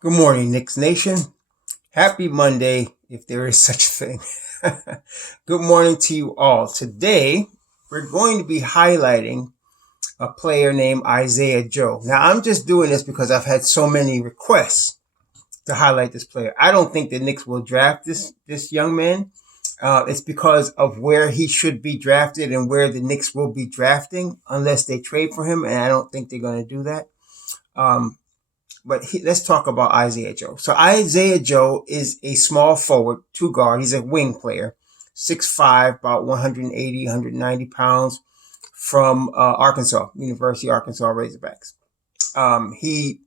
Good morning, Knicks Nation. Happy Monday, if there is such a thing. Good morning to you all. Today, we're going to be highlighting a player named Isaiah Joe. Now, I'm just doing this because I've had so many requests to highlight this player. I don't think the Knicks will draft this young man. It's because of where he should be drafted and where the Knicks will be drafting, unless they trade for him, and I don't think they're going to do that. Let's talk about Isaiah Joe. So Isaiah Joe is a small forward, two guard. He's a wing player, 6'5", about 180, 190 pounds, from Arkansas, University of Arkansas Razorbacks. He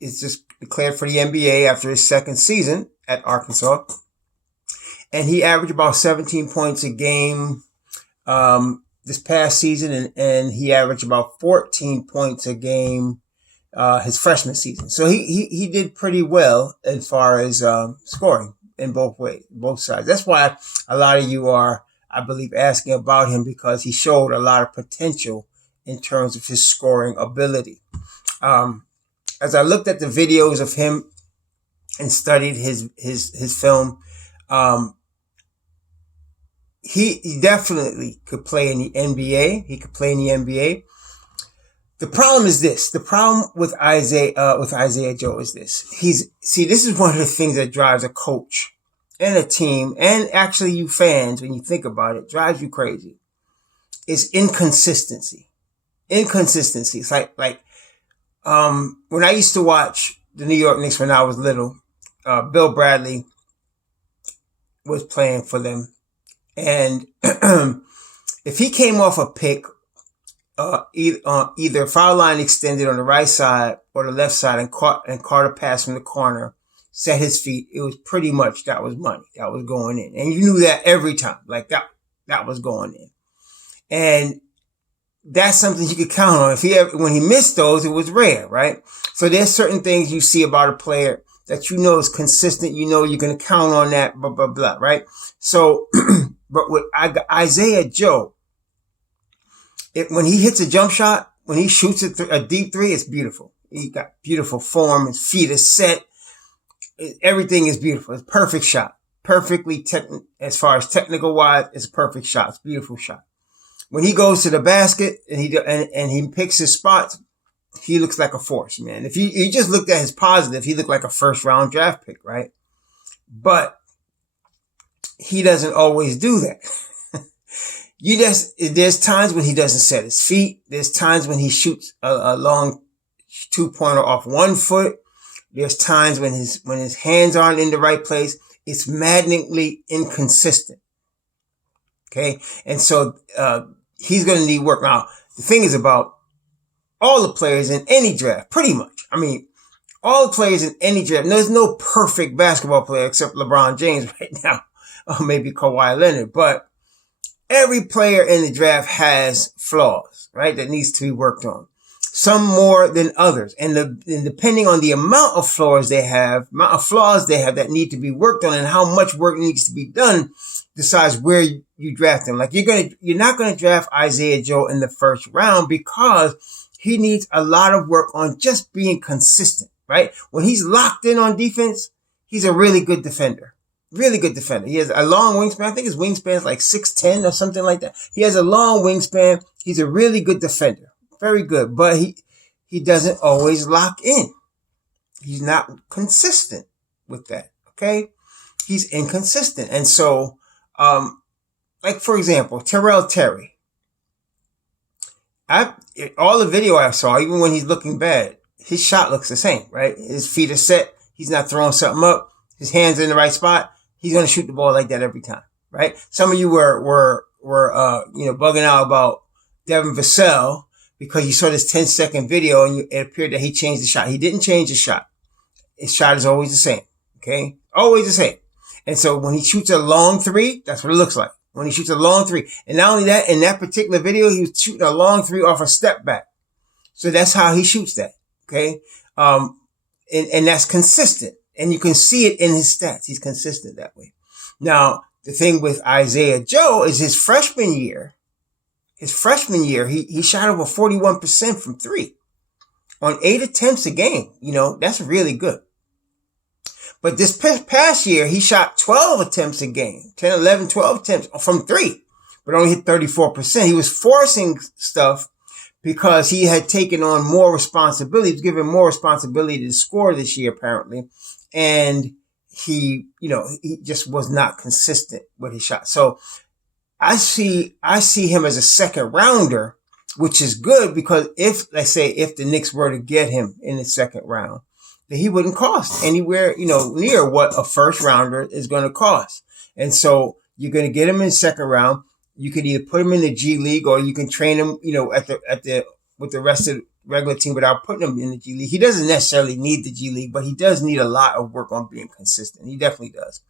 is just declared for the NBA after his second season at Arkansas. And he averaged about 17 points a game this past season, and he averaged about 14 points a game his freshman season. So he did pretty well as far as scoring in both ways, both sides. That's why a lot of you are, I believe, asking about him, because he showed a lot of potential in terms of his scoring ability. As I looked at the videos of him and studied his film, he definitely could play in the NBA. He could play in the NBA. The problem is this. The problem with Isaiah Joe is this. This is one of the things that drives a coach and a team, and actually you fans, when you think about it, drives you crazy. It's inconsistency. Inconsistency. It's like when I used to watch the New York Knicks when I was little, Bill Bradley was playing for them. And if he came off a pick, either foul line extended on the right side or the left side, and caught a pass from the corner, set his feet, it was pretty much, that was money. That was going in. And you knew that every time. Like that was going in. And that's something you could count on. When he missed those, it was rare, right? So there's certain things you see about a player that you know is consistent. You know you're going to count on that, blah, blah, blah, right? So, but with Isaiah Joe, when he hits a jump shot, when he shoots a deep three, it's beautiful. He got beautiful form. His feet are set. Everything is beautiful. It's a perfect shot. Perfectly as far as technical wise, it's a perfect shot. It's a beautiful shot. When he goes to the basket and he picks his spots, he looks like a force, man. If you just looked at his positive, he looked like a first round draft pick, right? But he doesn't always do that. There's times when he doesn't set his feet. There's times when he shoots a long 2-pointer off 1 foot. There's times when his hands aren't in the right place. It's maddeningly inconsistent. Okay. And so, he's going to need work. Now, the thing is about all the players in any draft, pretty much. I mean, all the players in any draft, there's no perfect basketball player except LeBron James right now, or maybe Kawhi Leonard, but every player in the draft has flaws, right? That needs to be worked on. Some more than others. And depending on the amount of flaws they have that need to be worked on and how much work needs to be done decides where you draft them. Like you're not going to draft Isaiah Joe in the first round because he needs a lot of work on just being consistent, right? When he's locked in on defense, he's a really good defender. Really good defender. He has a long wingspan. I think his wingspan is like 6'10" or something like that. He has a long wingspan. He's a really good defender. Very good. But he doesn't always lock in. He's not consistent with that. Okay? He's inconsistent. And so, like for example, Terrell Terry. All the video I saw, even when he's looking bad, his shot looks the same, right? His feet are set. He's not throwing something up. His hands are in the right spot. He's going to shoot the ball like that every time, right? Some of you were bugging out about Devin Vassell because you saw this 10-second video and it appeared that he changed the shot. He didn't change the shot. His shot is always the same. Okay. Always the same. And so when he shoots a long three, that's what it looks like. When he shoots a long three. And not only that, in that particular video, he was shooting a long three off a step back. So that's how he shoots that. Okay. And that's consistent. And you can see it in his stats. He's consistent that way. Now, the thing with Isaiah Joe is his freshman year, he shot over 41% from three on 8 attempts a game. That's really good. But this past year, he shot 12 attempts a game, 10, 11, 12 attempts from three, but only hit 34%. He was forcing stuff because he had taken on more responsibility. He was given more responsibility to score this year, apparently. And he just was not consistent with his shot. So I see him as a second rounder, which is good because if the Knicks were to get him in the second round, then he wouldn't cost anywhere, near what a first rounder is going to cost. And so you're going to get him in the second round. You could either put him in the G League or you can train him, with the rest of the regular team without putting him in the G League. He doesn't necessarily need the G League, but he does need a lot of work on being consistent. He definitely does.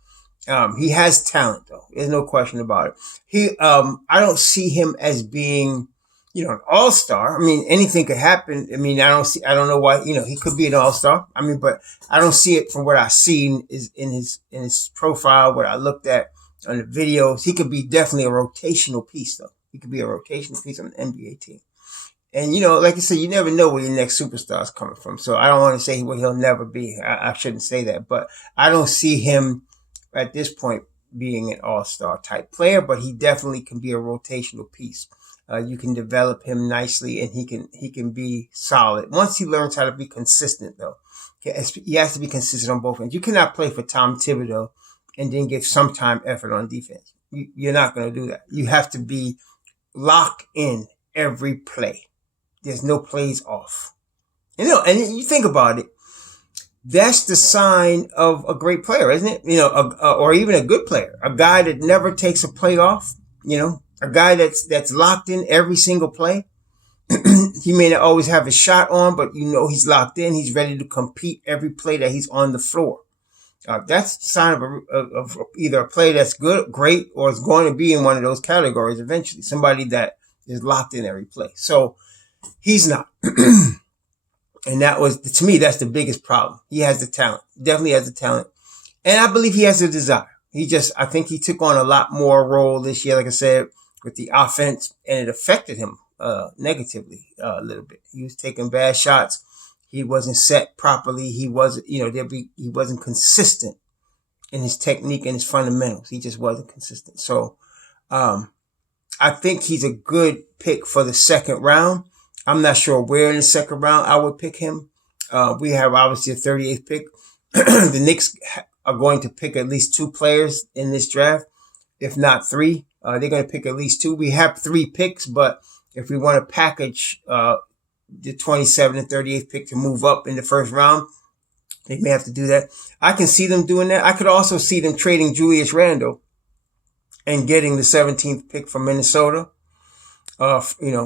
He has talent though. There's no question about it. I don't see him as being, an all-star. I mean, anything could happen. I mean, I don't know why, he could be an all-star. I mean, but I don't see it from what I've seen is in his profile, what I looked at on the videos. He could be definitely a rotational piece though. He could be a rotational piece on an NBA team. And, like I said, you never know where your next superstar is coming from. So I don't want to say what he'll never be. I shouldn't say that, but I don't see him at this point being an all-star type player, but he definitely can be a rotational piece. You can develop him nicely and he can be solid. Once he learns how to be consistent though, he has to be consistent on both ends. You cannot play for Tom Thibodeau and then give some time effort on defense. You're not going to do that. You have to be locked in every play. There's no plays off. And you think about it, that's the sign of a great player, isn't it? Or even a good player, a guy that never takes a play off, a guy that's locked in every single play. He may not always have his shot on, but he's locked in. He's ready to compete every play that he's on the floor. That's a sign of either a play that's good, great, or is going to be in one of those categories eventually. Somebody that is locked in every play. So he's not. And to me, that's the biggest problem. He has the talent. Definitely has the talent. And I believe he has the desire. I think he took on a lot more role this year, like I said, with the offense, and it affected him, negatively, a little bit. He was taking bad shots. He wasn't set properly. He wasn't, he wasn't consistent in his technique and his fundamentals. He just wasn't consistent. So, I think he's a good pick for the second round. I'm not sure where in the second round I would pick him. We have obviously a 38th pick. The Knicks are going to pick at least two players in this draft, if not three. They're going to pick at least two. We have 3 picks, but if we want to package the 27th and 38th pick to move up in the first round, they may have to do that. I can see them doing that. I could also see them trading Julius Randle and getting the 17th pick from Minnesota.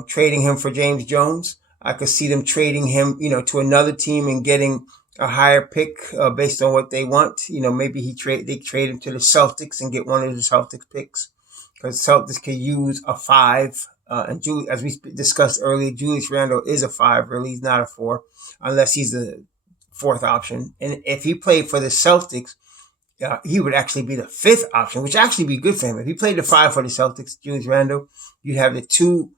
Trading him for James Jones. I could see them trading him, to another team and getting a higher pick, based on what they want. Maybe they trade him to the Celtics and get one of the Celtics picks, because Celtics can use a 5. And as we discussed earlier, Julius Randle is a 5, really. He's not a 4, unless he's the 4th option. And if he played for the Celtics, he would actually be the 5th option, which actually be good for him. If he played the 5 for the Celtics, Julius Randle, you'd have the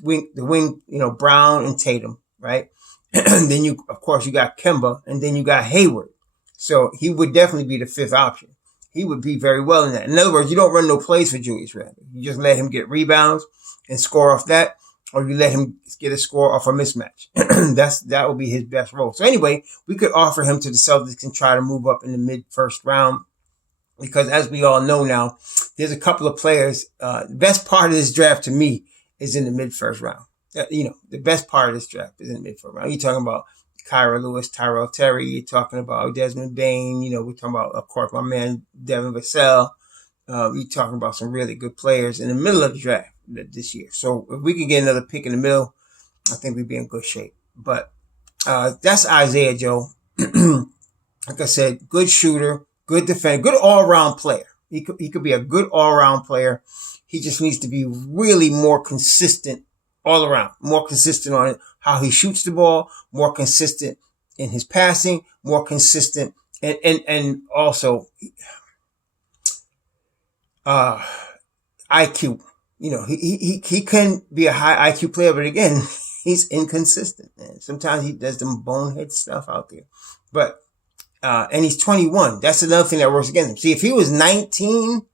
wing, Brown and Tatum, right? And then you got Kemba, and then you got Hayward. So he would definitely be the 5th option. He would be very well in that. In other words, you don't run no plays for Julius Randle. You just let him get rebounds and score off that, or you let him get a score off a mismatch. That would be his best role. So anyway, we could offer him to the Celtics and try to move up in the mid-first round, because as we all know now, there's a couple of players. The best part of this draft to me is in the mid-first round. The best part of this draft is in the mid-first round. You're talking about Kyra Lewis, Tyrell Terry. You're talking about Desmond Bain. We're talking about, of course, my man Devin Vassell. You're talking about some really good players in the middle of the draft this year. So if we could get another pick in the middle, I think we'd be in good shape. But that's Isaiah Joe. Like I said, good shooter, good defender, good all-around player. He could be a good all-around player. He just needs to be really more consistent all around, more consistent on how he shoots the ball, more consistent in his passing, more consistent, and also IQ. He can be a high IQ player, but again, he's inconsistent, man. Sometimes he does some bonehead stuff out there. But and he's 21. That's another thing that works against him. See, if he was 19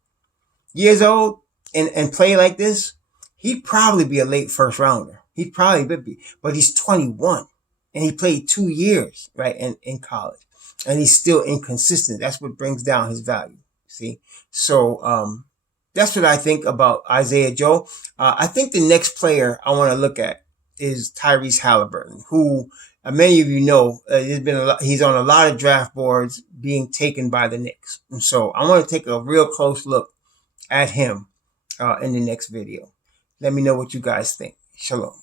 years old and play like this, he'd probably be a late first rounder. He probably would be, but he's 21 and he played 2 years, right, in college, and he's still inconsistent. That's what brings down his value. See, so that's what I think about Isaiah Joe. I think the next player I want to look at is Tyrese Halliburton, who many of you know he's on a lot of draft boards being taken by the Knicks, and so I want to take a real close look at him in the next video. Let me know what you guys think. Shalom.